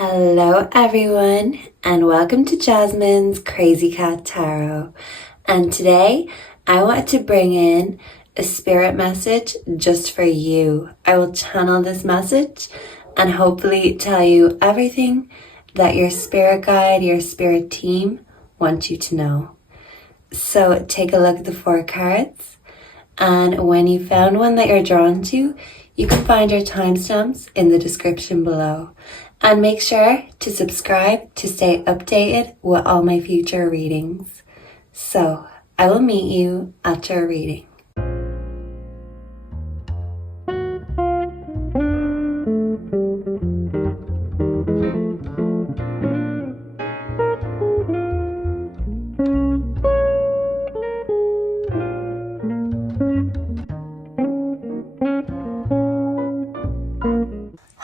Hello everyone and welcome to Jasmine's Crazy Cat Tarot. And today I want to bring in a spirit message just for you. I will channel this message and hopefully tell you everything that your spirit guide, your spirit team want you to know. So take a look at the 4 cards, and when you found one that you're drawn to, you can find your timestamps in the description below. And make sure to subscribe to stay updated with all my future readings. So I will meet you at your reading.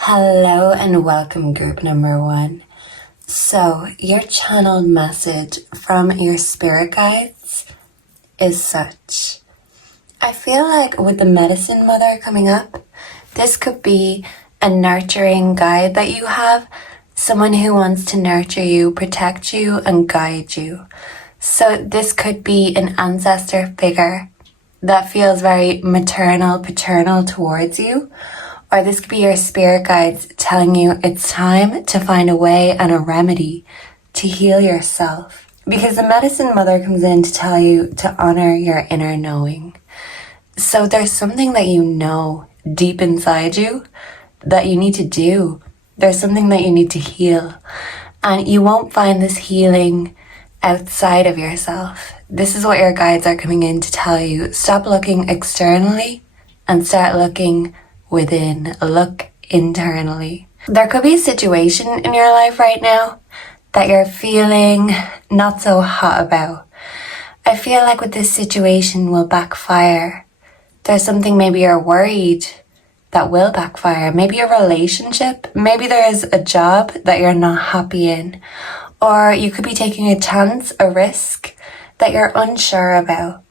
Hello and welcome, group number 1. So your channeled message from your spirit guides is such. I feel like with the medicine mother coming up, this could be a nurturing guide that you have, someone who wants to nurture you, protect you, and guide you. So this could be an ancestor figure that feels very maternal, paternal towards you. Or this could be your spirit guides telling you it's time to find a way and a remedy to heal yourself. Because the medicine mother comes in to tell you to honor your inner knowing. So there's something that you know deep inside you that you need to do. There's something that you need to heal. And you won't find this healing outside of yourself. This is what your guides are coming in to tell you. Stop looking externally and start looking within. Look internally. There could be a situation in your life right now that you're feeling not so hot about. I feel like with this situation will backfire. There's something maybe you're worried that will backfire. Maybe a relationship. Maybe there's a job that you're not happy in. Or you could be taking a chance, a risk that you're unsure about.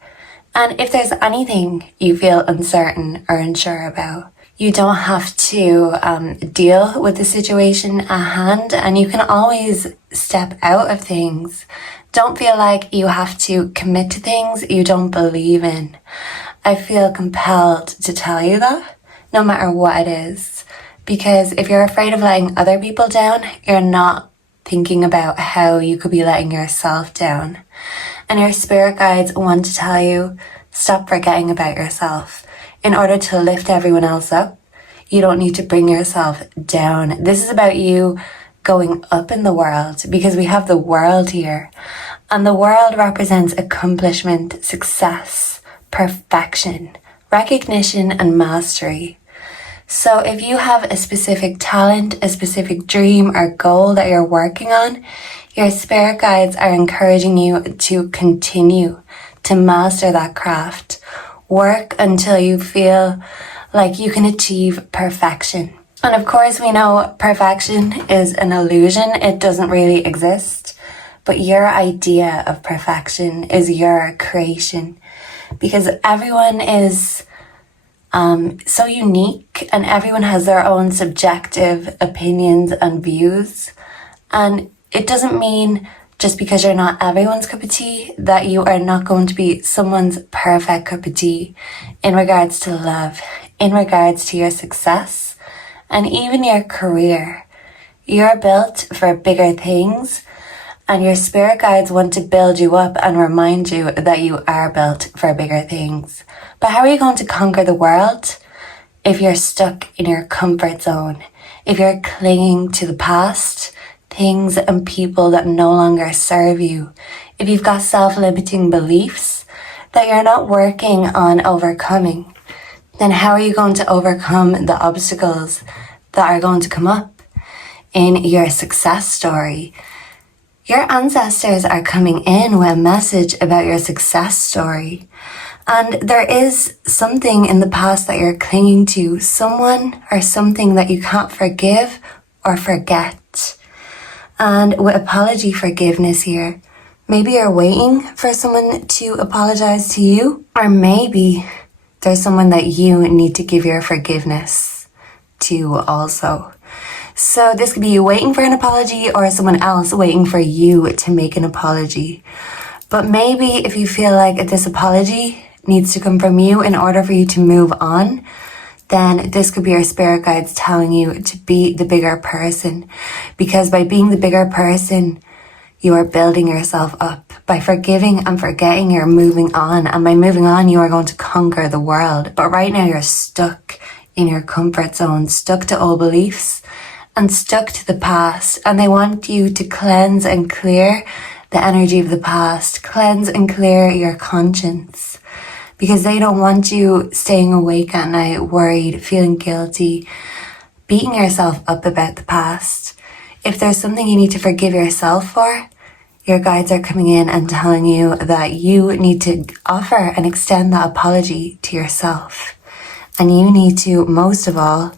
And if there's anything you feel uncertain or unsure about, you don't have to deal with the situation at hand, and you can always step out of things. Don't feel like you have to commit to things you don't believe in. I feel compelled to tell you that, no matter what it is. Because if you're afraid of letting other people down, you're not thinking about how you could be letting yourself down. And your spirit guides want to tell you, stop forgetting about yourself. In order to lift everyone else up, you don't need to bring yourself down. This is about you going up in the world, because we have the world here. And the world represents accomplishment, success, perfection, recognition, and mastery. So if you have a specific talent, a specific dream or goal that you're working on, your spirit guides are encouraging you to continue to master that craft. Work until you feel like you can achieve perfection. And of course, we know perfection is an illusion. It doesn't really exist. But your idea of perfection is your creation. Because everyone is so unique, and everyone has their own subjective opinions and views. And it doesn't mean just because you're not everyone's cup of tea that you are not going to be someone's perfect cup of tea in regards to love, in regards to your success, and even your career. You're built for bigger things, and your spirit guides want to build you up and remind you that you are built for bigger things. But how are you going to conquer the world if you're stuck in your comfort zone? If you're clinging to the past, things and people that no longer serve you? If you've got self-limiting beliefs that you're not working on overcoming, then how are you going to overcome the obstacles that are going to come up in your success story? Your ancestors are coming in with a message about your success story. And there is something in the past that you're clinging to, someone or something that you can't forgive or forget. And with apology forgiveness here, maybe you're waiting for someone to apologize to you, or maybe there's someone that you need to give your forgiveness to also. So this could be you waiting for an apology or someone else waiting for you to make an apology. But maybe if you feel like this apology needs to come from you in order for you to move on, then this could be your spirit guides telling you to be the bigger person. Because by being the bigger person, you are building yourself up. By forgiving and forgetting, you're moving on. And by moving on, you are going to conquer the world. But right now, you're stuck in your comfort zone, stuck to old beliefs and stuck to the past. And they want you to cleanse and clear the energy of the past, cleanse and clear your conscience. Because they don't want you staying awake at night, worried, feeling guilty, beating yourself up about the past. If there's something you need to forgive yourself for, your guides are coming in and telling you that you need to offer and extend that apology to yourself. And you need to, most of all,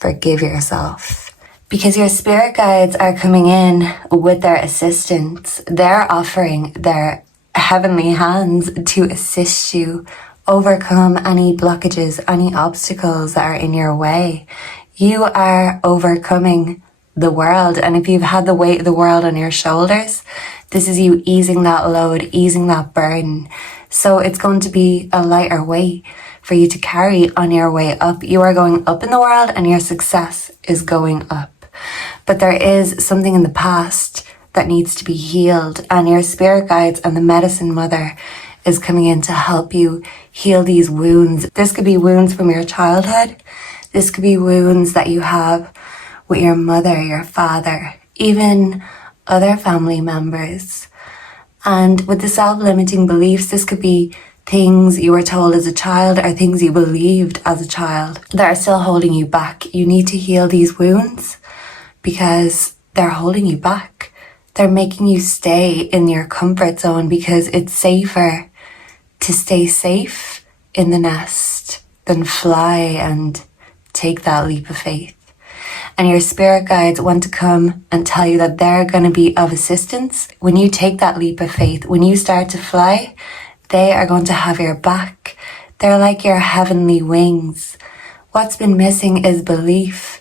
forgive yourself. Because your spirit guides are coming in with their assistance. They're offering their heavenly hands to assist you overcome any blockages, any obstacles that are in your way. You are overcoming the world, and if you've had the weight of the world on your shoulders, this is you easing that load, easing that burden. So it's going to be a lighter weight for you to carry on your way up. You are going up in the world and your success is going up. But there is something in the past that needs to be healed, and your spirit guides and the medicine mother is coming in to help you heal these wounds. This could be wounds from your childhood. This could be wounds that you have with your mother, your father, even other family members. And with the self-limiting beliefs, this could be things you were told as a child or things you believed as a child that are still holding you back. You need to heal these wounds because they're holding you back. They're making you stay in your comfort zone because it's safer to stay safe in the nest than fly and take that leap of faith. And your spirit guides want to come and tell you that they're going to be of assistance. When you take that leap of faith, when you start to fly, they are going to have your back. They're like your heavenly wings. What's been missing is belief.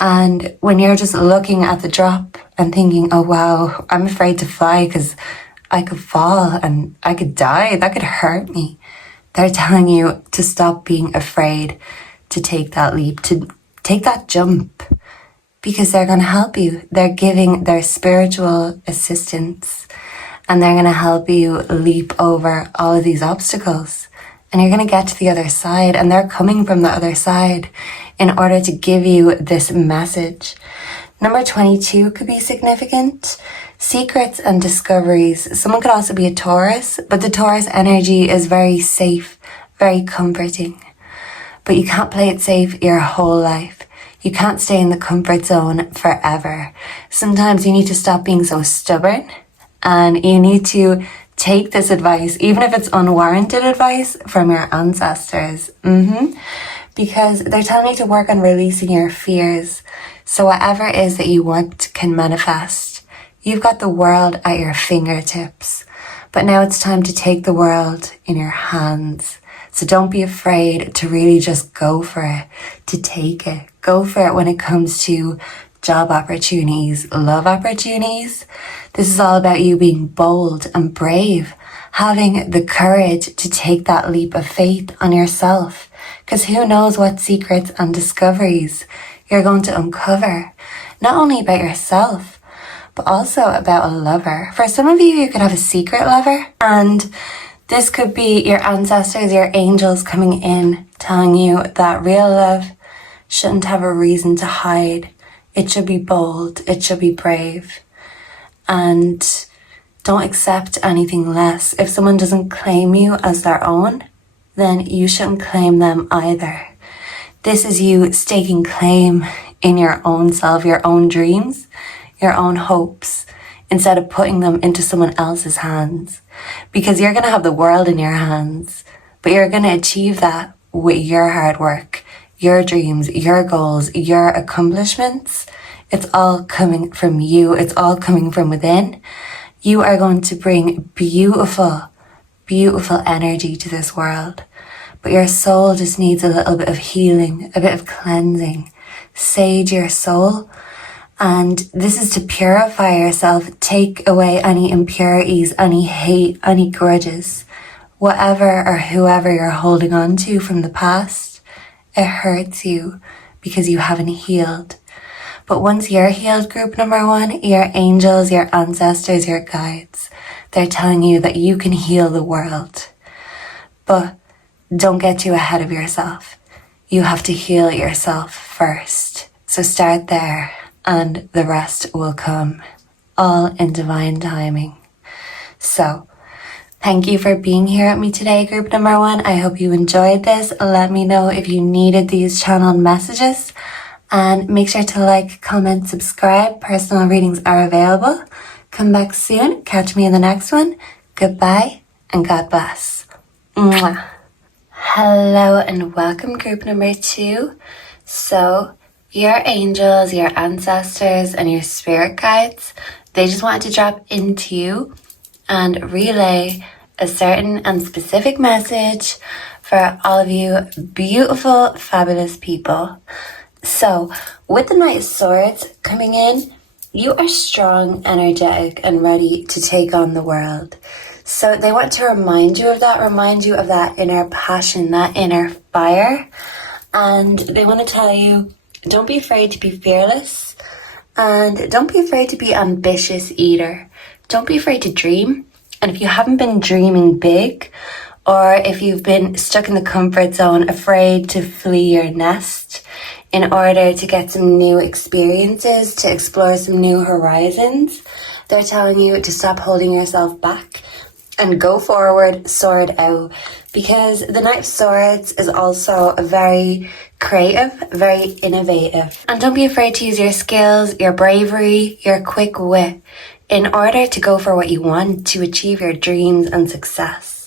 And when you're just looking at the drop and thinking, oh wow, I'm afraid to fly because I could fall and I could die, that could hurt me. They're telling you to stop being afraid to take that leap, to take that jump, because they're going to help you. They're giving their spiritual assistance and they're going to help you leap over all of these obstacles. And you're going to get to the other side, and they're coming from the other side in order to give you this message. Number 22 could be significant. Secrets and discoveries. Someone could also be a Taurus, but the Taurus energy is very safe, very comforting. But you can't play it safe your whole life. You can't stay in the comfort zone forever. Sometimes you need to stop being so stubborn, and you need to take this advice, even if it's unwarranted advice from your ancestors. Because they're telling you to work on releasing your fears. So whatever it is that you want can manifest. You've got the world at your fingertips. But now it's time to take the world in your hands. So don't be afraid to really just go for it, to take it. Go for it when it comes to job opportunities, love opportunities. This is all about you being bold and brave, having the courage to take that leap of faith on yourself. Because who knows what secrets and discoveries you're going to uncover, not only about yourself, but also about a lover. For some of you, you could have a secret lover, and this could be your ancestors, your angels coming in, telling you that real love shouldn't have a reason to hide. It should be bold, it should be brave, and don't accept anything less. If someone doesn't claim you as their own, then you shouldn't claim them either. This is you staking claim in your own self, your own dreams, your own hopes, instead of putting them into someone else's hands. Because you're going to have the world in your hands, but you're going to achieve that with your hard work, your dreams, your goals, your accomplishments. It's all coming from you. It's all coming from within. You are going to bring beautiful, beautiful energy to this world. But your soul just needs a little bit of healing, a bit of cleansing, sage your soul. And this is to purify yourself, take away any impurities, any hate, any grudges, whatever or whoever you're holding on to from the past. It hurts you because you haven't healed. But once you're healed, group number one, your angels, your ancestors, your guides, they're telling you that you can heal the world. But don't get too ahead of yourself. You have to heal yourself first. So start there and the rest will come, all in divine timing. So thank you for being here with me today, group number one. I hope you enjoyed this. Let me know if you needed these channeled messages. And make sure to like, comment, subscribe. Personal readings are available. Come back soon. Catch me in the next one. Goodbye and God bless. Mwah. Hello and welcome, group number two. So your angels, your ancestors, and your spirit guides, they just wanted to drop into you and relay a certain and specific message for all of you beautiful, fabulous people. So, with the Knight of Swords coming in, you are strong, energetic, and ready to take on the world. So they want to remind you of that inner passion, that inner fire. And they want to tell you, don't be afraid to be fearless. And don't be afraid to be ambitious either. Don't be afraid to dream. And if you haven't been dreaming big, or if you've been stuck in the comfort zone, afraid to flee your nest, in order to get some new experiences, to explore some new horizons, they're telling you to stop holding yourself back and go forward, sword out. Because the Knight of Swords is also very creative, very innovative. And don't be afraid to use your skills, your bravery, your quick wit in order to go for what you want, to achieve your dreams and success.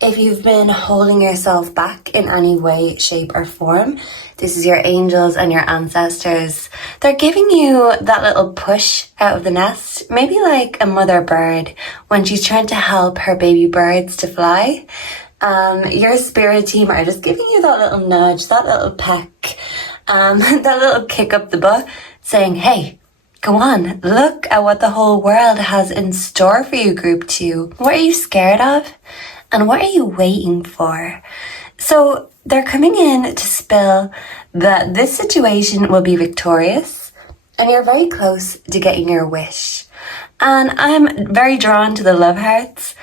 If you've been holding yourself back in any way, shape or form, this is your angels and your ancestors. They're giving you that little push out of the nest, maybe like a mother bird when she's trying to help her baby birds to fly. Your spirit team are just giving you that little nudge, that little peck, that little kick up the butt, saying, hey, go on, look at what the whole world has in store for you, group two. What are you scared of? And what are you waiting for? So they're coming in to spill that this situation will be victorious and you're very close to getting your wish. And I'm very drawn to the love hearts.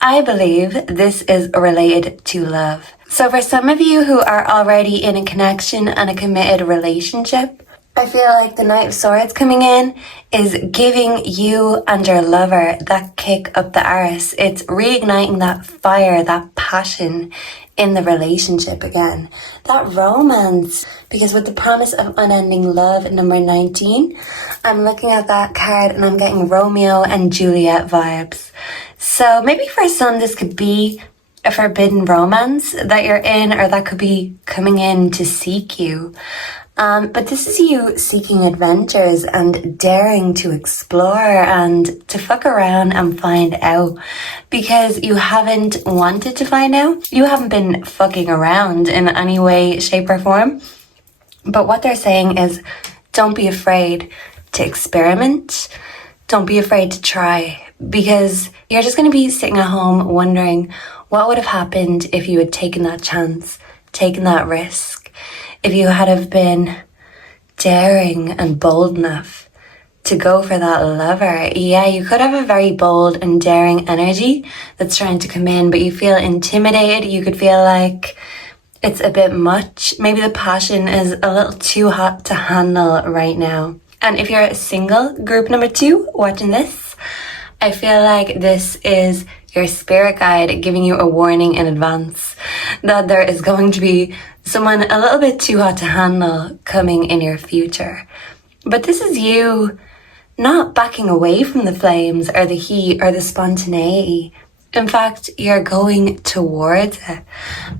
I believe this is related to love. So for some of you who are already in a connection and a committed relationship, I feel like the Knight of Swords coming in is giving you and your lover that kick up the arse. It's reigniting that fire, that passion in the relationship again. That romance. Because with the promise of unending love, number 19, I'm looking at that card and I'm getting Romeo and Juliet vibes. So maybe for some this could be a forbidden romance that you're in, or that could be coming in to seek you. But this is you seeking adventures and daring to explore and to fuck around and find out, because you haven't wanted to find out. You haven't been fucking around in any way, shape or form. But what they're saying is, don't be afraid to experiment. Don't be afraid to try, because you're just going to be sitting at home wondering what would have happened if you had taken that chance, taken that risk. If you had have been daring and bold enough to go for that lover. Yeah, you could have a very bold and daring energy that's trying to come in, but you feel intimidated. You could feel like it's a bit much. Maybe the passion is a little too hot to handle right now. And if you're single, group number 2, watching this, I feel like this is your spirit guide giving you a warning in advance that there is going to be someone a little bit too hot to handle coming in your future. But this is you not backing away from the flames or the heat or the spontaneity. In fact, you're going towards it.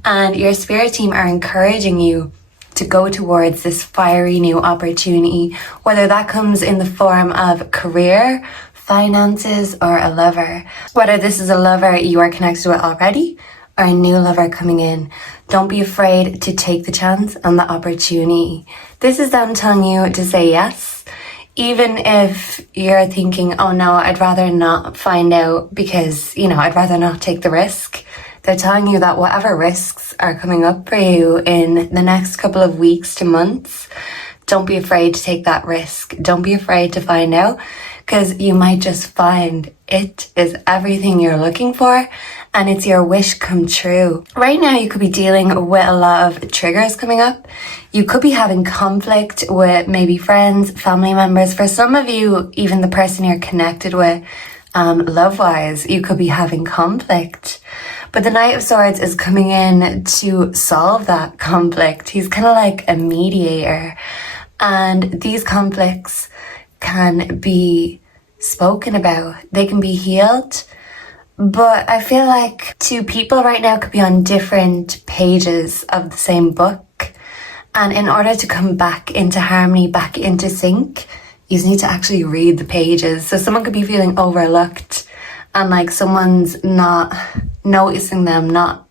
And your spirit team are encouraging you to go towards this fiery new opportunity, whether that comes in the form of career, finances, or a lover. Whether this is a lover you are connected with already, or a new lover coming in, don't be afraid to take the chance and the opportunity. This is them telling you to say yes, even if you're thinking, oh no, I'd rather not find out because, I'd rather not take the risk. They're telling you that whatever risks are coming up for you in the next couple of weeks to months, don't be afraid to take that risk. Don't be afraid to find out, because you might just find it is everything you're looking for and it's your wish come true. Right now, you could be dealing with a lot of triggers coming up. You could be having conflict with maybe friends, family members. For some of you, even the person you're connected with, love-wise, you could be having conflict. But the Knight of Swords is coming in to solve that conflict. He's kind of like a mediator. And these conflicts can be spoken about. They can be healed. But I feel like two people right now could be on different pages of the same book. And in order to come back into harmony, back into sync, you need to actually read the pages. So someone could be feeling overlooked and like someone's not noticing them, not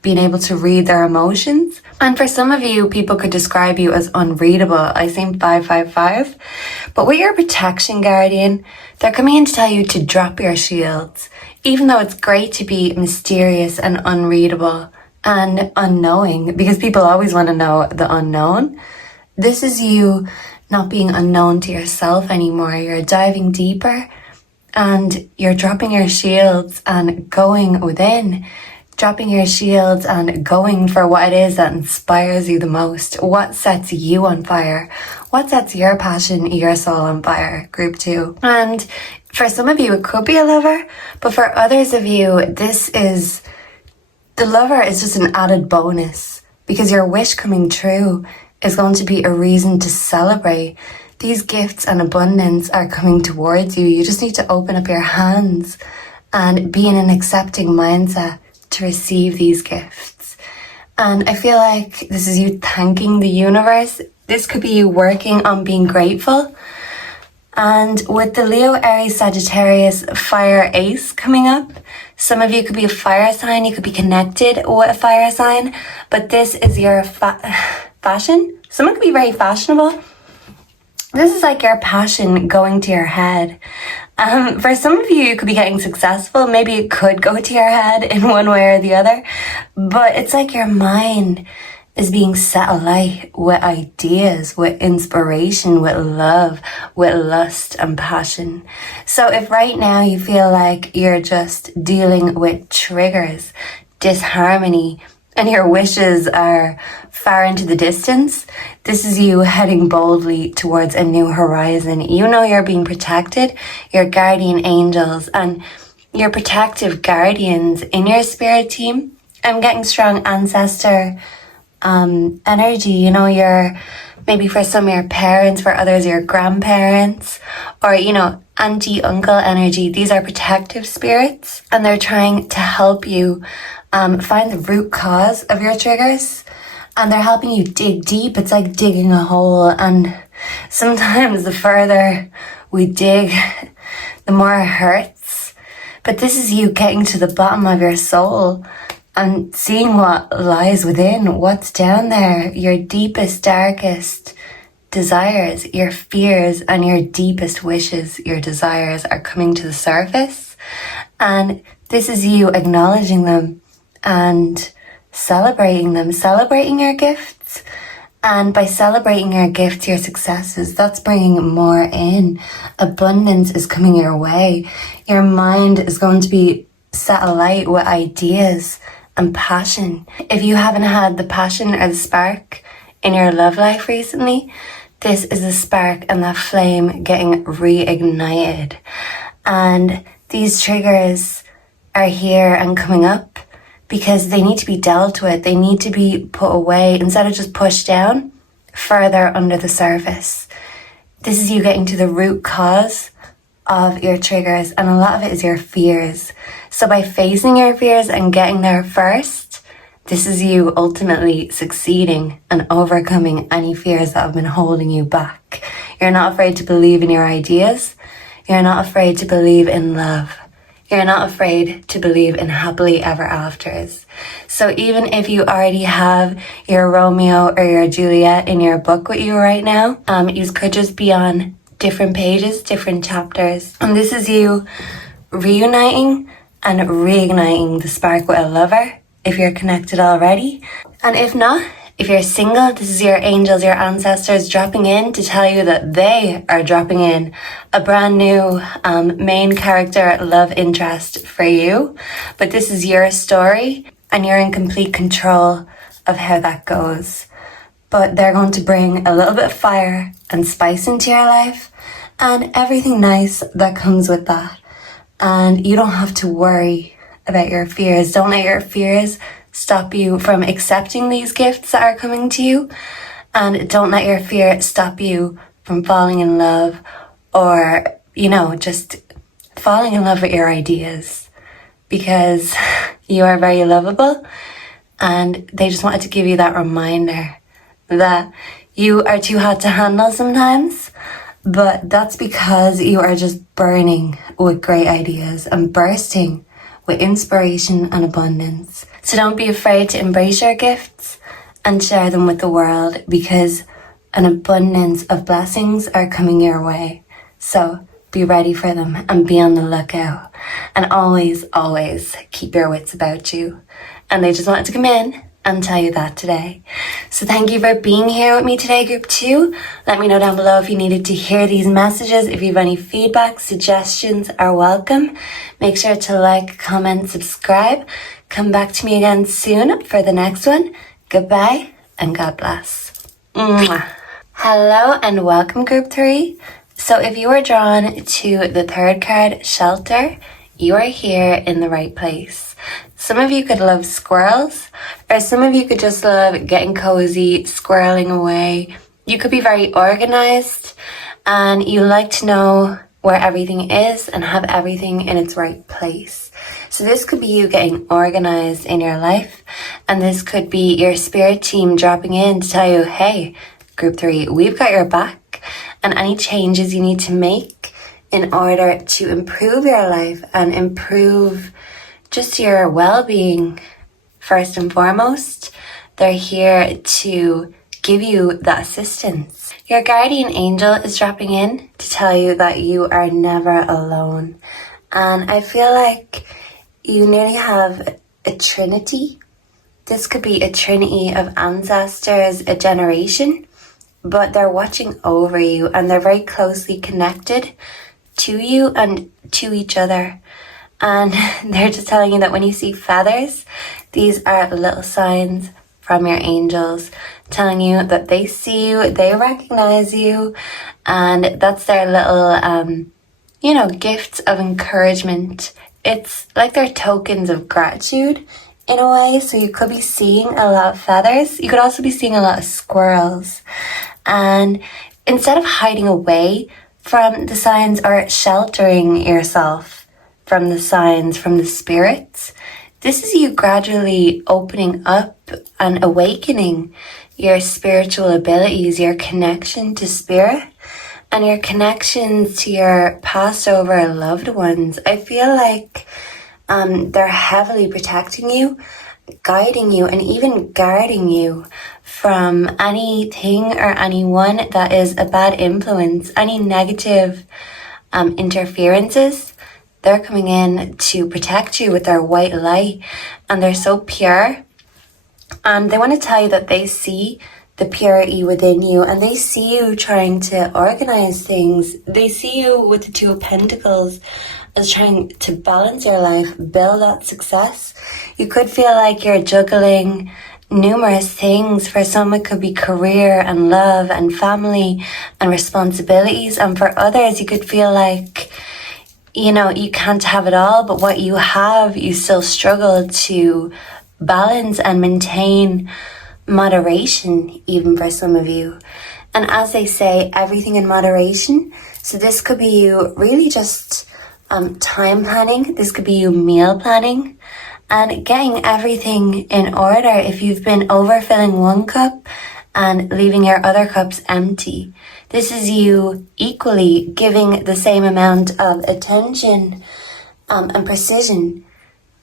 being able to read their emotions. And for some of you, people could describe you as unreadable. I see 555. But with your protection guardian, they're coming in to tell you to drop your shields. Even though it's great to be mysterious and unreadable and unknowing, because people always want to know the unknown, this is you not being unknown to yourself anymore. You're diving deeper and you're dropping your shields and going within. Dropping your shields and going for what it is that inspires you the most. What sets you on fire? What sets your passion, your soul on fire? Group 2. And for some of you, it could be a lover. But for others of you, the lover is just an added bonus. Because your wish coming true is going to be a reason to celebrate. These gifts and abundance are coming towards you. You just need to open up your hands and be in an accepting mindset to receive these gifts. And I feel like this is you thanking the universe. This could be you working on being grateful. And with the Leo, Aries, Sagittarius, Fire Ace coming up, some of you could be a fire sign. You could be connected with a fire sign. But this is your fashion. Someone could be very fashionable. This is like your passion going to your head. For some of you, you could be getting successful. Maybe it could go to your head in one way or the other. But it's like your mind is being set alight with ideas, with inspiration, with love, with lust and passion. So if right now you feel like you're just dealing with triggers, disharmony, and your wishes are far into the distance, this is you heading boldly towards a new horizon. You know you're being protected, your guardian angels and your protective guardians in your spirit team. I'm getting strong ancestor energy. You're maybe for some your parents, for others your grandparents, or auntie, uncle energy. These are protective spirits and they're trying to help you find the root cause of your triggers, and they're helping you dig deep. It's like digging a hole, and sometimes the further we dig, the more it hurts. But this is you getting to the bottom of your soul and seeing what lies within, what's down there, your deepest, darkest desires, your fears and your deepest wishes, your desires are coming to the surface. And this is you acknowledging them and celebrating them, celebrating your gifts. And by celebrating your gifts, your successes, that's bringing more in. Abundance is coming your way. Your mind is going to be set alight with ideas and passion. If you haven't had the passion or the spark in your love life recently, this is the spark and that flame getting reignited. And these triggers are here and coming up because they need to be dealt with. They need to be put away instead of just pushed down further under the surface. This is you getting to the root cause of your triggers, and a lot of it is your fears. So by facing your fears and getting there first, this is you ultimately succeeding and overcoming any fears that have been holding you back. You're not afraid to believe in your ideas. You're not afraid to believe in love. You're not afraid to believe in happily ever afters. So even if you already have your Romeo or your Juliet in your book with you right now, you could just be on different pages, different chapters. And this is you reuniting and reigniting the spark with a lover if you're connected already. And if not, if you're single, this is your angels, your ancestors dropping in to tell you that they are dropping in a brand new main character love interest for you. But this is your story and you're in complete control of how that goes. But they're going to bring a little bit of fire and spice into your life and everything nice that comes with that. And you don't have to worry about your fears. Don't let your fears stop you from accepting these gifts that are coming to you. And don't let your fear stop you from falling in love or, just falling in love with your ideas. Because you are very lovable and they just wanted to give you that reminder that you are too hot to handle sometimes. But that's because you are just burning with great ideas and bursting with inspiration and abundance. So don't be afraid to embrace your gifts and share them with the world because an abundance of blessings are coming your way. So be ready for them and be on the lookout. And always, always keep your wits about you. And they just wanted to come in and tell you that today. So thank you for being here with me today, group 2. Let me know down below if you needed to hear these messages. If you have any feedback, suggestions are welcome. Make sure to like, comment, subscribe. Come back to me again soon for the next one. Goodbye and God bless. Mwah. Hello and welcome, group 3. So if you are drawn to the third card, Shelter, you are here in the right place. Some of you could love squirrels, or some of you could just love getting cozy, squirreling away. You could be very organized and you like to know where everything is and have everything in its right place. So this could be you getting organized in your life, and this could be your spirit team dropping in to tell you, hey, group 3, we've got your back, and any changes you need to make in order to improve your life and improve just your well-being first and foremost, they're here to give you that assistance. Your guardian angel is dropping in to tell you that you are never alone. And I feel like you nearly have a trinity. This could be a trinity of ancestors, a generation, but they're watching over you and they're very closely connected to you and to each other. And they're just telling you that when you see feathers, these are little signs from your angels telling you that they see you, they recognize you, and that's their little, gifts of encouragement. It's like they're tokens of gratitude in a way. So you could be seeing a lot of feathers. You could also be seeing a lot of squirrels. And instead of hiding away from the signs or sheltering yourself from the signs, from the spirits, this is you gradually opening up and awakening your spiritual abilities, your connection to spirit, and your connections to your passed over loved ones. I feel like they're heavily protecting you, guiding you, and even guarding you from anything or anyone that is a bad influence, any negative interferences. They're coming in to protect you with their white light, and they're so pure. And they want to tell you that they see the purity within you, and they see you trying to organize things. They see you with the 2 of Pentacles as trying to balance your life, build that success. You could feel like you're juggling numerous things. For some, it could be career and love and family and responsibilities. And for others, you could feel like you can't have it all, but what you have, you still struggle to balance and maintain moderation, even for some of you. And as they say, everything in moderation. So this could be you really just time planning. This could be you meal planning and getting everything in order. If you've been overfilling one cup and leaving your other cups empty, this is you equally giving the same amount of attention and precision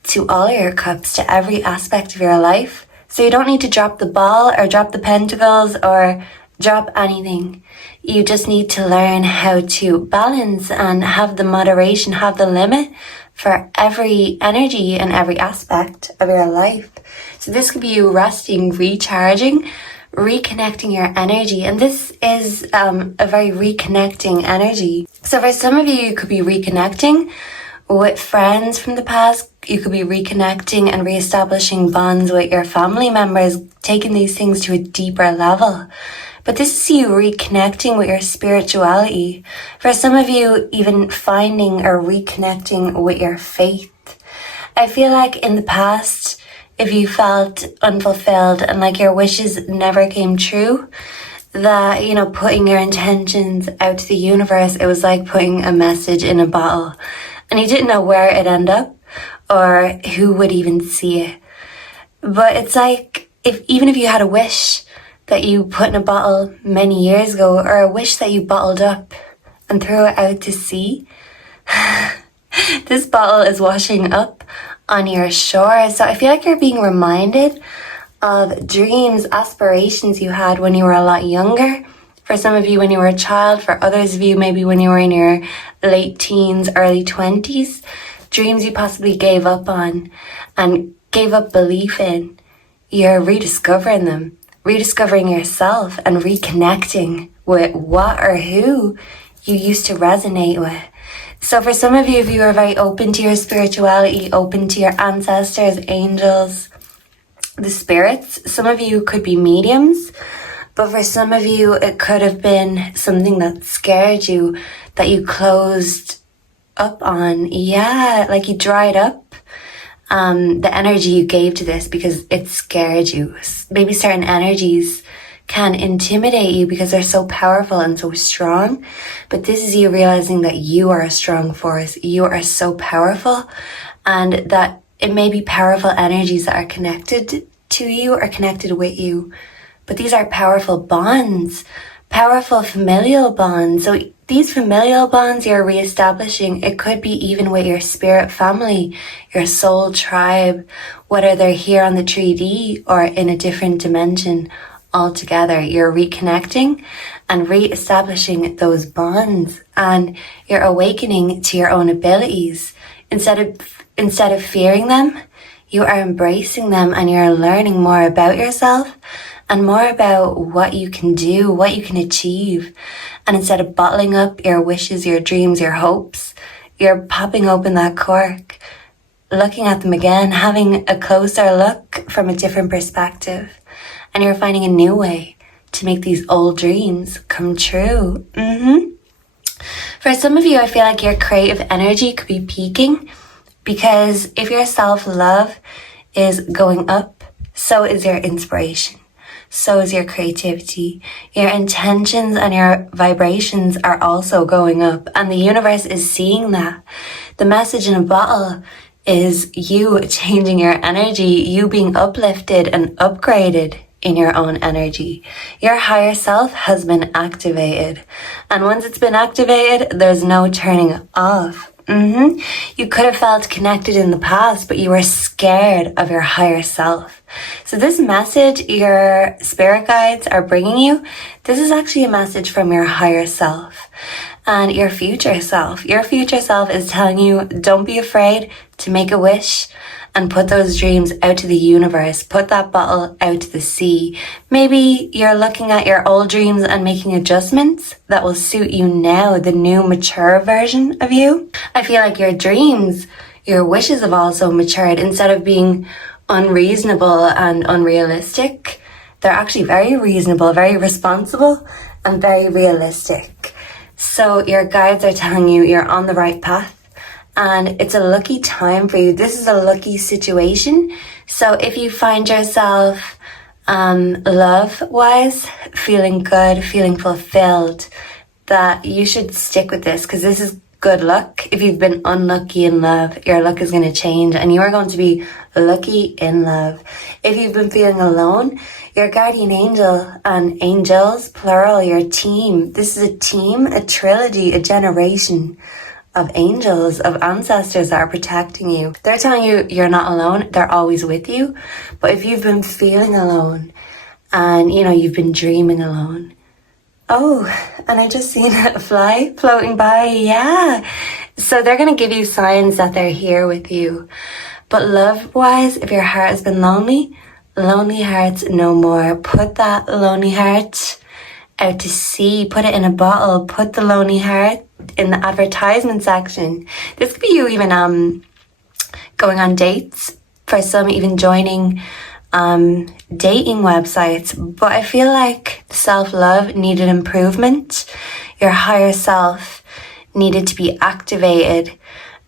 to all your cups, to every aspect of your life. So you don't need to drop the ball or drop the pentacles or drop anything. You just need to learn how to balance and have the moderation, have the limit for every energy and every aspect of your life. So this could be you resting, recharging, reconnecting your energy. And this is a very reconnecting energy. So for some of you, you could be reconnecting with friends from the past. You could be reconnecting and reestablishing bonds with your family members, taking these things to a deeper level. But this is you reconnecting with your spirituality. For some of you, even finding or reconnecting with your faith. I feel like in the past, if you felt unfulfilled and like your wishes never came true, that, you know, putting your intentions out to the universe, it was like putting a message in a bottle. And you didn't know where it'd end up or who would even see it. But it's like, even if you had a wish that you put in a bottle many years ago, or a wish that you bottled up and threw it out to sea, this bottle is washing up on your shore. So I feel like you're being reminded of dreams, aspirations you had when you were a lot younger. For some of you, when you were a child. For others of you, maybe when you were in your late teens, early 20s. Dreams you possibly gave up on and gave up belief in. You're rediscovering them. Rediscovering yourself and reconnecting with what or who you used to resonate with. So for some of you, if you are very open to your spirituality, open to your ancestors, angels, the spirits, some of you could be mediums. But for some of you, it could have been something that scared you, that you closed up on. Yeah, like you dried up the energy you gave to this because it scared you. Maybe certain energies can intimidate you because they're so powerful and so strong. But this is you realizing that you are a strong force. You are so powerful, and that it may be powerful energies that are connected to you or connected with you. But these are powerful bonds, powerful familial bonds. So these familial bonds you're reestablishing, it could be even with your spirit family, your soul tribe, whether they're here on the 3D or in a different dimension altogether. You're reconnecting and reestablishing those bonds, and you're awakening to your own abilities. Instead of fearing them, you are embracing them, and you're learning more about yourself and more about what you can do, what you can achieve. And instead of bottling up your wishes, your dreams, your hopes, you're popping open that cork, looking at them again, having a closer look from a different perspective. And you're finding a new way to make these old dreams come true. For some of you, I feel like your creative energy could be peaking, because if your self-love is going up, so is your inspiration. So is your creativity. Your intentions and your vibrations are also going up, and the universe is seeing that. The message in a bottle is you changing your energy, you being uplifted and upgraded in your own energy. Your higher self has been activated, and once it's been activated, there's no turning off. You could have felt connected in the past, but you were scared of your higher self. So this message your spirit guides are bringing you, this is actually a message from your higher self and your future self. Your future self is telling you, don't be afraid to make a wish and put those dreams out to the universe. Put that bottle out to the sea. Maybe you're looking at your old dreams and making adjustments that will suit you now, the new mature version of you. I feel like your dreams, your wishes have also matured. Instead of being unreasonable and unrealistic, they're actually very reasonable, very responsible, and very realistic. So your guides are telling you you're on the right path. And it's a lucky time for you. This is a lucky situation. So if you find yourself love-wise feeling good, feeling fulfilled, that you should stick with this, because this is good luck. If you've been unlucky in love, your luck is going to change and you are going to be lucky in love. If you've been feeling alone, your guardian angel and angels, plural, your team. This is a team, a trilogy, a generation of angels, of ancestors that are protecting you. They're telling you you're not alone. They're always with you. But if you've been feeling alone and, you've been dreaming alone. Oh, and I just seen a fly floating by. Yeah. So they're going to give you signs that they're here with you. But love-wise, if your heart has been lonely hearts no more. Put that lonely heart out to sea. Put it in a bottle. Put the lonely heart in the advertisement section. This could be you even going on dates. For some, even joining dating websites. But I feel like self-love needed improvement. Your higher self needed to be activated,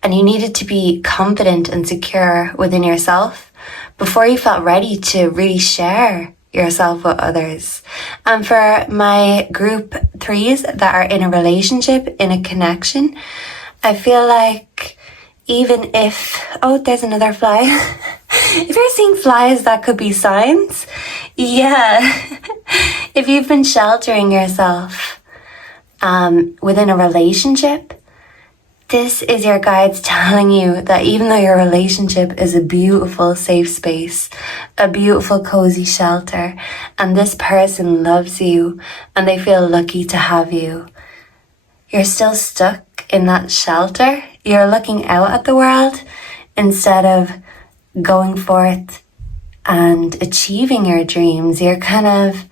and you needed to be confident and secure within yourself before you felt ready to really share yourself with others. And for my group 3s that are in a relationship, in a connection, I feel like even if, oh, there's another fly. If you're seeing flies, that could be signs. Yeah. If you've been sheltering yourself within a relationship, this is your guides telling you that even though your relationship is a beautiful safe space, a beautiful cozy shelter, and this person loves you and they feel lucky to have you, you're still stuck in that shelter. You're looking out at the world instead of going forth and achieving your dreams. You're kind of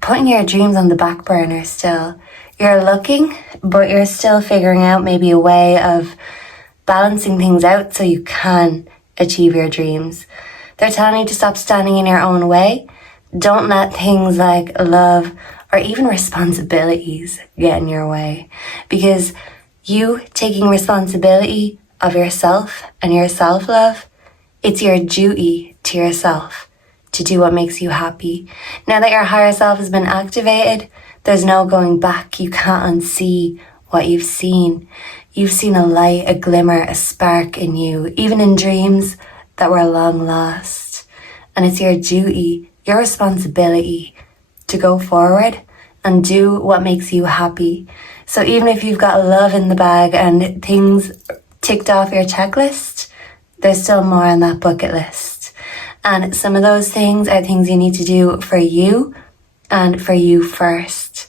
putting your dreams on the back burner still. You're looking, but you're still figuring out maybe a way of balancing things out so you can achieve your dreams. They're telling you to stop standing in your own way. Don't let things like love or even responsibilities get in your way, because you taking responsibility of yourself and your self-love, it's your duty to yourself to do what makes you happy. Now that your higher self has been activated, there's no going back. You can't unsee what you've seen. You've seen a light, a glimmer, a spark in you, even in dreams that were long lost. And it's your duty, your responsibility to go forward and do what makes you happy. So even if you've got love in the bag and things ticked off your checklist, there's still more on that bucket list. And some of those things are things you need to do for you and for you first.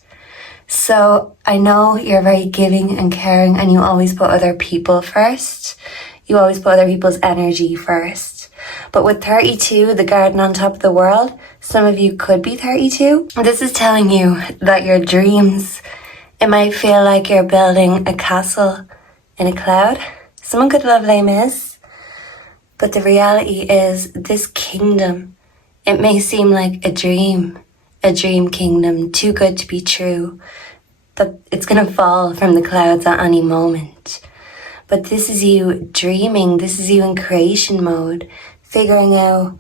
So I know you're very giving and caring, and you always put other people first. You always put other people's energy first. But with 32, the garden on top of the world, some of you could be 32. This is telling you that your dreams, it might feel like you're building a castle in a cloud. Someone could love Les Mis. But the reality is this kingdom, it may seem like a dream kingdom, too good to be true, that it's going to fall from the clouds at any moment. But this is you dreaming, this is you in creation mode, figuring out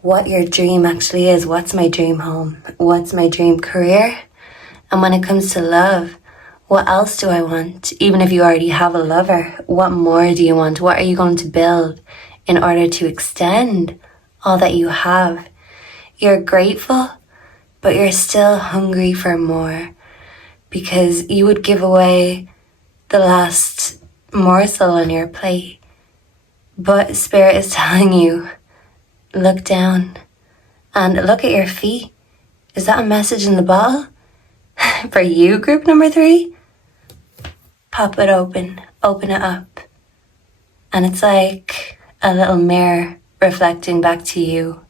what your dream actually is. What's my dream home? What's my dream career? And when it comes to love, what else do I want? Even if you already have a lover, what more do you want? What are you going to build in order to extend all that you have? You're grateful, but you're still hungry for more, because you would give away the last morsel on your plate. But Spirit is telling you, look down and look at your feet. Is that a message in the bottle? For you, group number 3? Pop it open it up. And it's like a little mirror reflecting back to you.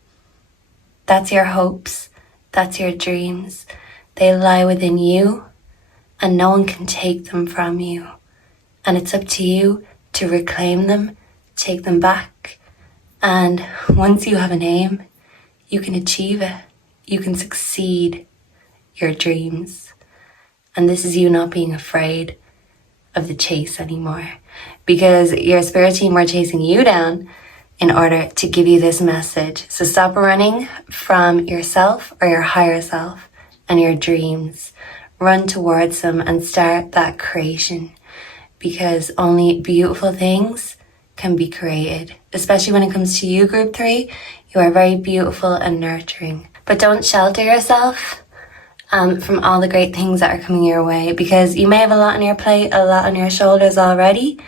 That's your hopes. That's your dreams. They lie within you, and no one can take them from you. And it's up to you to reclaim them, take them back. And once you have an aim, you can achieve it. You can succeed your dreams. And this is you not being afraid of the chase anymore, because your spirit team were chasing you down in order to give you this message. So stop running from yourself or your higher self and your dreams. Run towards them and start that creation, because only beautiful things can be created. Especially when it comes to you, group 3, you are very beautiful and nurturing. But don't shelter yourself from all the great things that are coming your way, because you may have a lot on your plate, a lot on your shoulders already,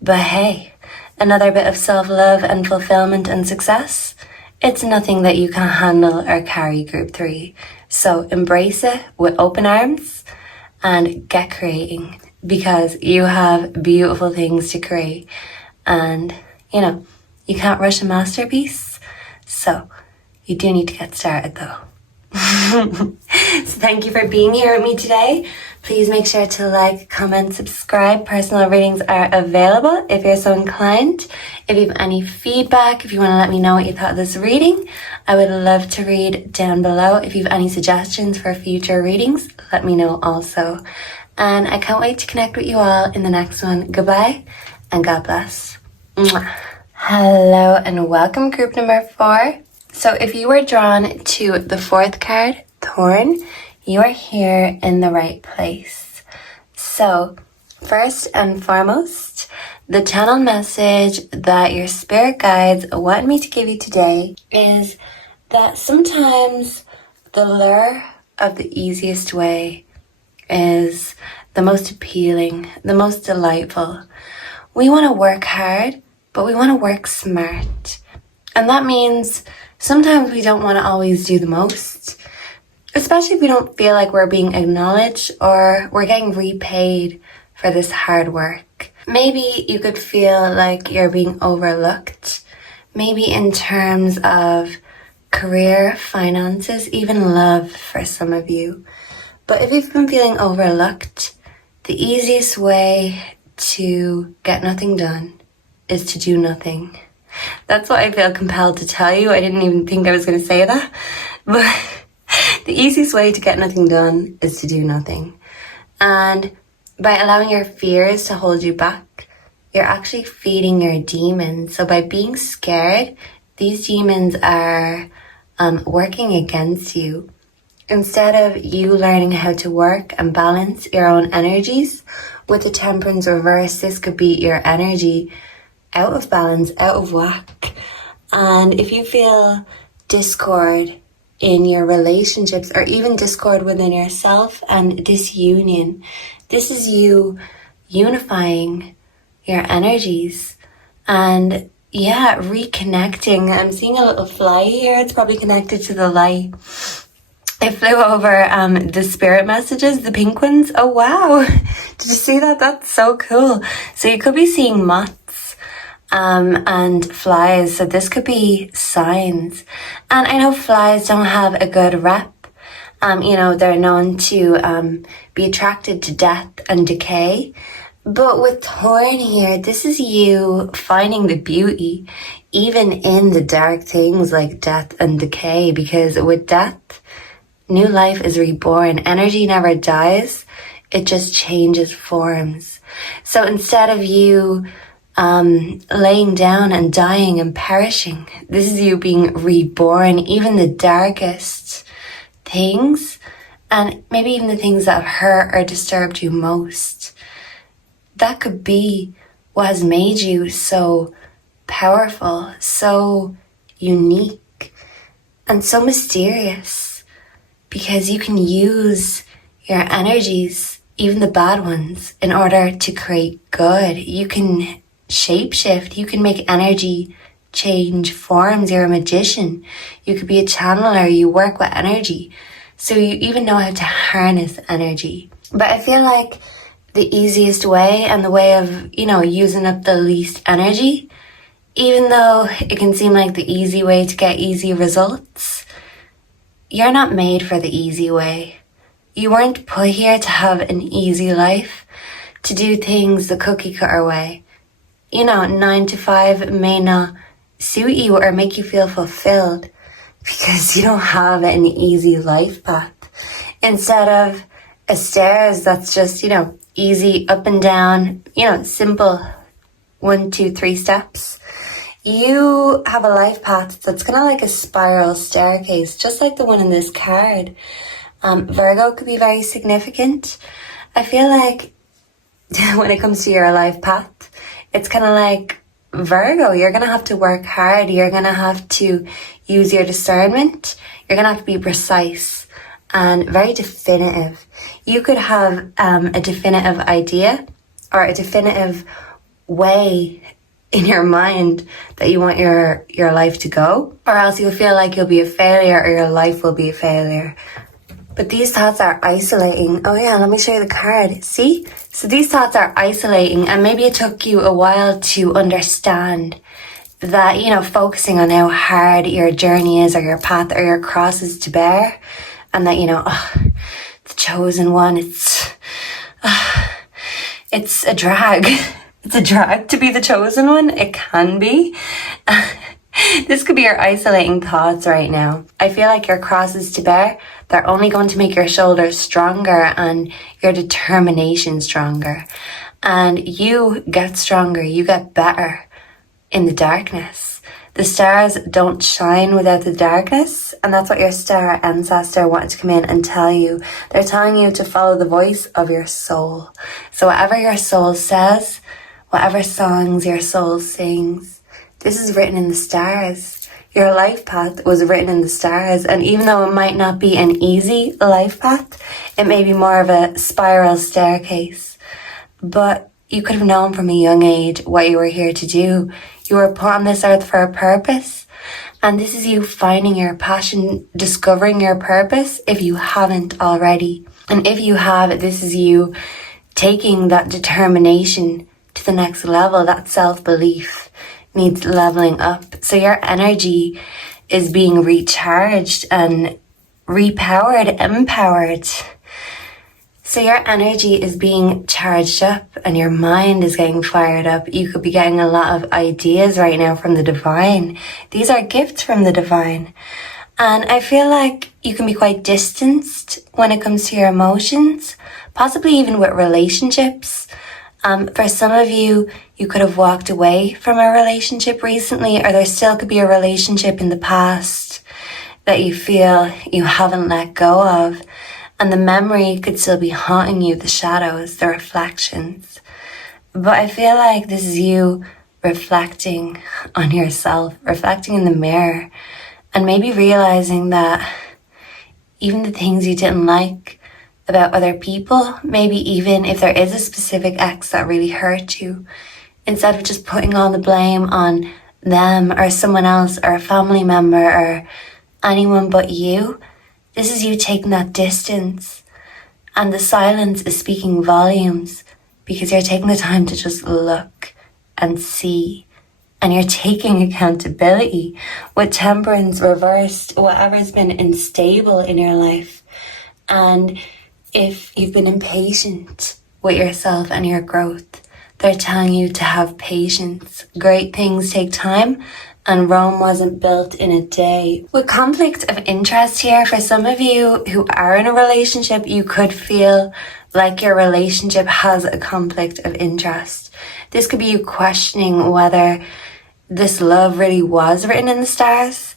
but hey, another bit of self-love and fulfillment and success, it's nothing that you can handle or carry, Group 3. So embrace it with open arms and get creating, because you have beautiful things to create. And, you know, you can't rush a masterpiece, so you do need to get started though. So thank you for being here with me today. Please make sure to like, comment, subscribe. Personal readings are available if you're so inclined. If you have any feedback, if you want to let me know what you thought of this reading, I would love to read down below. If you have any suggestions for future readings, let me know also. And I can't wait to connect with you all in the next one. Goodbye and God bless. Mwah. Hello and welcome, group number 4. So if you were drawn to the 4th card, Thorn, you are here in the right place. So first and foremost, the channel message that your spirit guides want me to give you today is that sometimes the lure of the easiest way is the most appealing, the most delightful. We want to work hard, but we want to work smart. And that means sometimes we don't want to always do the most, especially if we don't feel like we're being acknowledged or we're getting repaid for this hard work. Maybe you could feel like you're being overlooked, maybe in terms of career, finances, even love for some of you. But if you've been feeling overlooked, the easiest way to get nothing done is to do nothing. That's what I feel compelled to tell you. I didn't even think I was going to say that. But the easiest way to get nothing done is to do nothing. And by allowing your fears to hold you back, you're actually feeding your demons. So by being scared, these demons are working against you. Instead of you learning how to work and balance your own energies, with the temperance reverse, this could be your energy out of balance, out of whack. And if you feel discord in your relationships, or even discord within yourself and disunion, this is you unifying your energies and reconnecting. I'm seeing a little fly here. It's probably connected to the light. It flew over the spirit messages, the pink ones. Oh wow, did you see that? That's so cool. So you could be seeing moths and flies, so this could be signs. And I know flies don't have a good rep. They're known to be attracted to death and decay. But with Thorn here, this is you finding the beauty even in the dark things like death and decay, because with death, new life is reborn. Energy never dies. It just changes forms. So instead of you laying down and dying and perishing, this is you being reborn. Even the darkest things, and maybe even the things that have hurt or disturbed you most, that could be what has made you so powerful, so unique, and so mysterious. Because you can use your energies, even the bad ones, in order to create good. You can shapeshift. You can make energy change forms. You're a magician. You could be a channeler. You work with energy. So you even know how to harness energy. But I feel like the easiest way and the way of, using up the least energy, even though it can seem like the easy way to get easy results, you're not made for the easy way. You weren't put here to have an easy life, to do things the cookie cutter way. 9 to 5 may not suit you or make you feel fulfilled because you don't have an easy life path. Instead of a stairs that's just, easy up and down, simple 1, 2, 3 steps. You have a life path that's kind of like a spiral staircase, just like the one in this card. Virgo could be very significant. I feel like when it comes to your life path, it's kind of like Virgo. You're going to have to work hard. You're going to have to use your discernment. You're going to have to be precise. and very definitive. You could have a definitive idea or a definitive way in your mind that you want your life to go, or else you'll feel like you'll be a failure or your life will be a failure. But these thoughts are isolating. Oh yeah, let me show you the card. See? So these thoughts are isolating, and maybe it took you a while to understand that, you know, focusing on how hard your journey is or your path or your cross is to bear, and that, you know, the chosen one, it's a drag. It's a drag to be the chosen one. It can be. This could be your isolating thoughts right now. I feel like your crosses to bear, they're only going to make your shoulders stronger and your determination stronger. And you get stronger, you get better in the darkness. The stars don't shine without the darkness, and that's what your star ancestor wanted to come in and tell you. They're telling you to follow the voice of your soul. So whatever your soul says, whatever songs your soul sings, this is written in the stars. Your life path was written in the stars, and even though it might not be an easy life path, it may be more of a spiral staircase. But you could have known from a young age what you were here to do. You were put on this earth for a purpose, and this is you finding your passion, discovering your purpose if you haven't already. And if you have, this is you taking that determination to the next level. That self-belief needs leveling up. So your energy is being recharged and repowered, empowered. So your energy is being charged up and your mind is getting fired up. You could be getting a lot of ideas right now from the divine. These are gifts from the divine. And I feel like you can be quite distanced when it comes to your emotions, possibly even with relationships. For some of you, you could have walked away from a relationship recently, or there still could be a relationship in the past that you feel you haven't let go of. And the memory could still be haunting you, the shadows, the reflections. But I feel like this is you reflecting on yourself, reflecting in the mirror, and maybe realizing that even the things you didn't like about other people, maybe even if there is a specific ex that really hurt you, instead of just putting all the blame on them or someone else or a family member or anyone but you, this is you taking that distance. And the silence is speaking volumes because you're taking the time to just look and see. And you're taking accountability. With temperance reversed, whatever's been unstable in your life. And if you've been impatient with yourself and your growth, they're telling you to have patience. Great things take time, and Rome wasn't built in a day. With conflict of interest here, for some of you who are in a relationship, you could feel like your relationship has a conflict of interest. This could be you questioning whether this love really was written in the stars.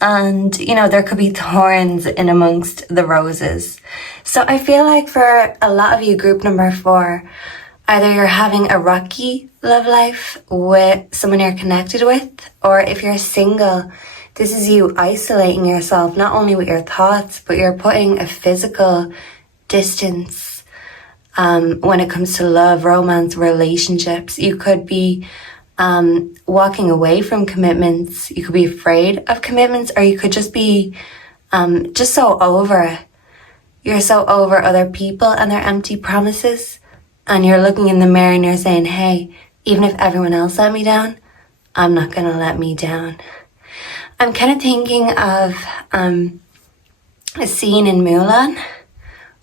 And, you know, there could be thorns in amongst the roses. So I feel like for a lot of you, group number 4, either you're having a rocky love life with someone you're connected with, or if you're single, this is you isolating yourself, not only with your thoughts, but you're putting a physical distance when it comes to love, romance, relationships. You could be walking away from commitments. You could be afraid of commitments, or you could just be just so over it. You're so over other people and their empty promises, and you're looking in the mirror and you're saying, hey, even if everyone else let me down, I'm not gonna let me down. I'm kind of thinking of a scene in Mulan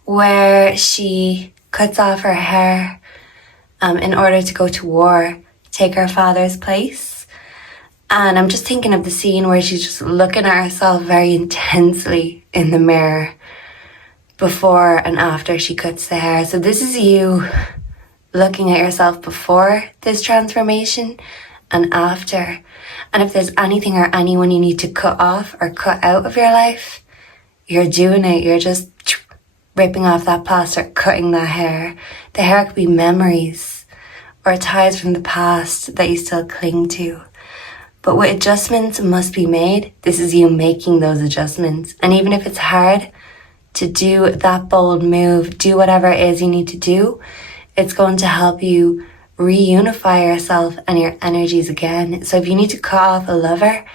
where she cuts off her hair in order to go to war, take her father's place. And I'm just thinking of the scene where she's just looking at herself very intensely in the mirror before and after she cuts the hair. So this is you looking at yourself before this transformation and after. And if there's anything or anyone you need to cut off or cut out of your life, you're doing it. You're just ripping off that plaster, cutting that hair. The hair could be memories or ties from the past that you still cling to. But what adjustments must be made, this is you making those adjustments. And even if it's hard to do that bold move, do whatever it is you need to do. It's going to help you reunify yourself and your energies again. So if you need to cut off a lover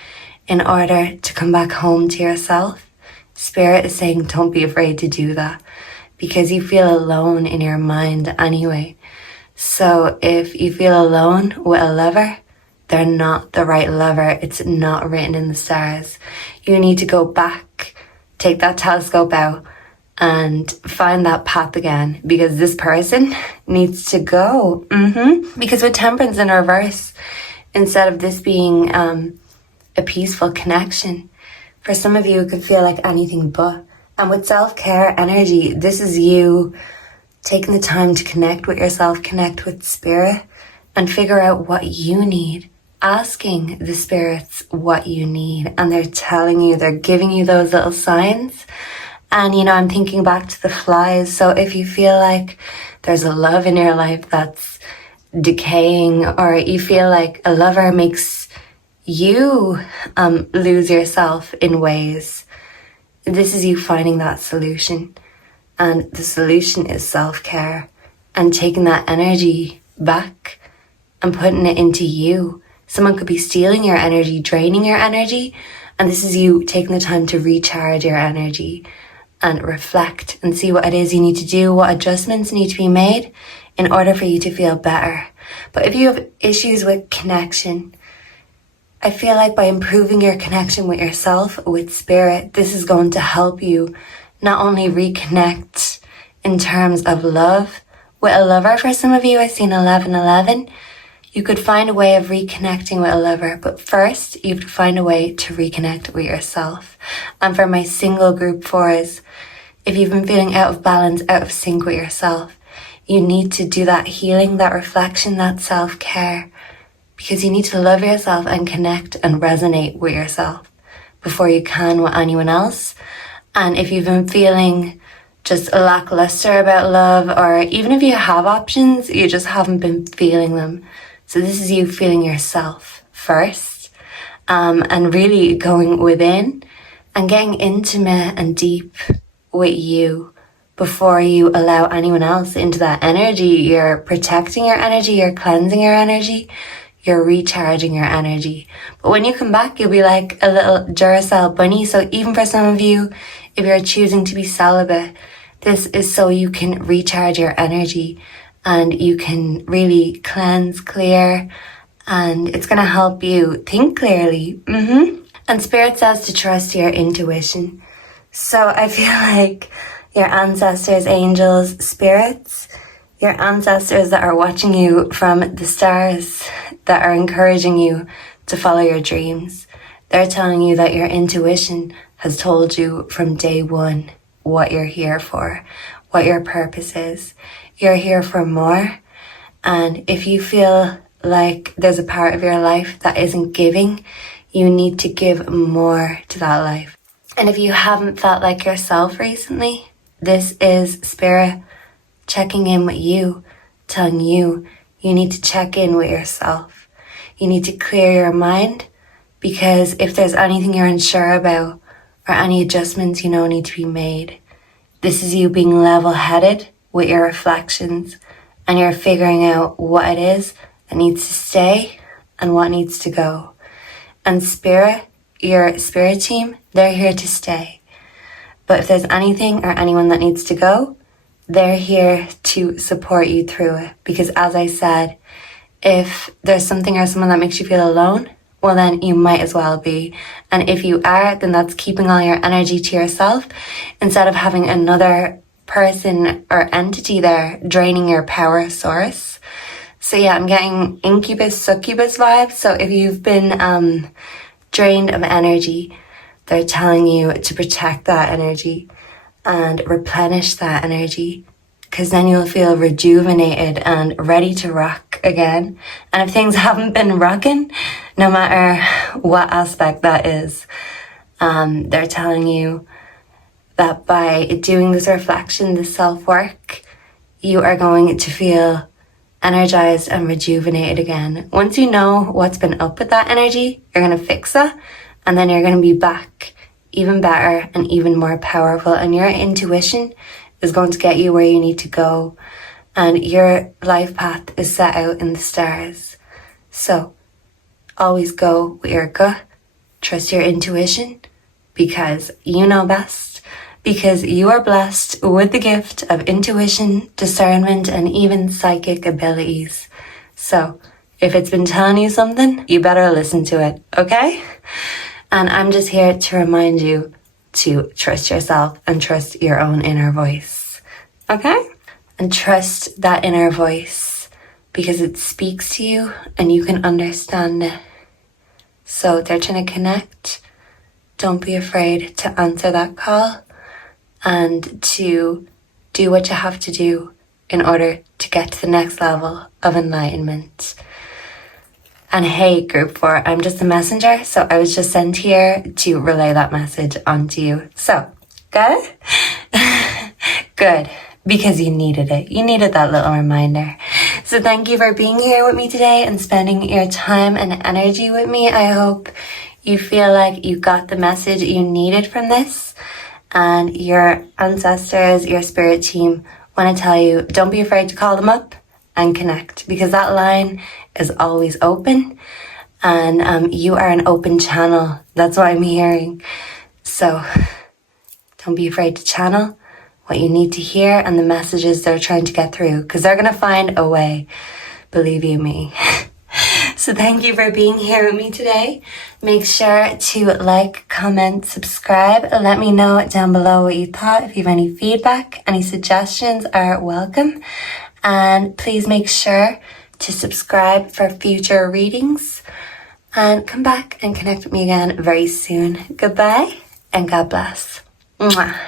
in order to come back home to yourself, Spirit is saying don't be afraid to do that, because you feel alone in your mind anyway. So if you feel alone with a lover, they're not the right lover. It's not written in the stars. You need to go back, take that telescope out, and find that path again, because this person needs to go. Because with Temperance in reverse, instead of this being a peaceful connection, for some of you it could feel like anything but. And with self-care energy, this is you taking the time to connect with yourself, connect with spirit, and figure out what you need. Asking the spirits what you need, and they're telling you, they're giving you those little signs. And I'm thinking back to the flies. So if you feel like there's a love in your life that's decaying, or you feel like a lover makes you lose yourself in ways, this is you finding that solution. And the solution is self-care and taking that energy back and putting it into you. Someone could be stealing your energy, draining your energy, and this is you taking the time to recharge your energy and reflect and see what it is you need to do, what adjustments need to be made in order for you to feel better. But if you have issues with connection, I feel like by improving your connection with yourself, with spirit, this is going to help you not only reconnect in terms of love with a lover. For some of you, I've seen 1111. You could find a way of reconnecting with a lover, but first you have to find a way to reconnect with yourself. And for my single group 4s, if you've been feeling out of balance, out of sync with yourself, you need to do that healing, that reflection, that self-care, because you need to love yourself and connect and resonate with yourself before you can with anyone else. And if you've been feeling just lackluster about love, or even if you have options, you just haven't been feeling them. So this is you feeling yourself first, and really going within and getting intimate and deep with you before you allow anyone else into that energy. You're protecting your energy, you're cleansing your energy, you're recharging your energy. But when you come back, you'll be like a little Duracell bunny. So even for some of you, if you're choosing to be celibate, this is so you can recharge your energy and you can really cleanse, clear, and it's going to help you think clearly. And Spirit says to trust your intuition. So I feel like your ancestors, angels, spirits, your ancestors that are watching you from the stars, that are encouraging you to follow your dreams, they're telling you that your intuition has told you from day one what you're here for, what your purpose is. You're here for more. And if you feel like there's a part of your life that isn't giving, you need to give more to that life. And if you haven't felt like yourself recently, this is Spirit checking in with you, telling you you need to check in with yourself. You need to clear your mind, because if there's anything you're unsure about or any adjustments need to be made, this is you being level-headed with your reflections, and you're figuring out what it is that needs to stay and what needs to go. And Spirit, your spirit team, they're here to stay. But if there's anything or anyone that needs to go, they're here to support you through it. Because as I said, if there's something or someone that makes you feel alone, well then you might as well be. And if you are, then that's keeping all your energy to yourself instead of having another person or entity there draining your power source. So yeah, I'm getting incubus, succubus vibes. So if you've been drained of energy, they're telling you to protect that energy and replenish that energy, because then you'll feel rejuvenated and ready to rock again. And if things haven't been rocking, no matter what aspect that is, they're telling you that by doing this reflection, this self-work, you are going to feel energized and rejuvenated again. Once you know what's been up with that energy, you're going to fix that, and then you're going to be back even better and even more powerful, and your intuition is going to get you where you need to go, and your life path is set out in the stars. So always go with your gut, trust your intuition, because you know best, because you are blessed with the gift of intuition, discernment, and even psychic abilities. So if it's been telling you something, you better listen to it, okay? And I'm just here to remind you to trust yourself and trust your own inner voice, okay? And trust that inner voice because it speaks to you and you can understand it. So they're trying to connect. Don't be afraid to answer that call and to do what you have to do in order to get to the next level of enlightenment. And hey, group 4, I'm just a messenger, so I was just sent here to relay that message onto you. So, good? Good, because you needed it. You needed that little reminder. So thank you for being here with me today and spending your time and energy with me. I hope you feel like you got the message you needed from this, and your ancestors, your spirit team want to tell you, don't be afraid to call them up and connect, because that line is always open, and you are an open channel. That's what I'm hearing. So don't be afraid to channel what you need to hear and the messages they're trying to get through, because they're going to find a way, believe you me. So thank you for being here with me today. Make sure to like, comment, subscribe. Let me know down below what you thought. If you have any feedback, any suggestions are welcome. And please make sure to subscribe for future readings. And come back and connect with me again very soon. Goodbye and God bless. Mwah.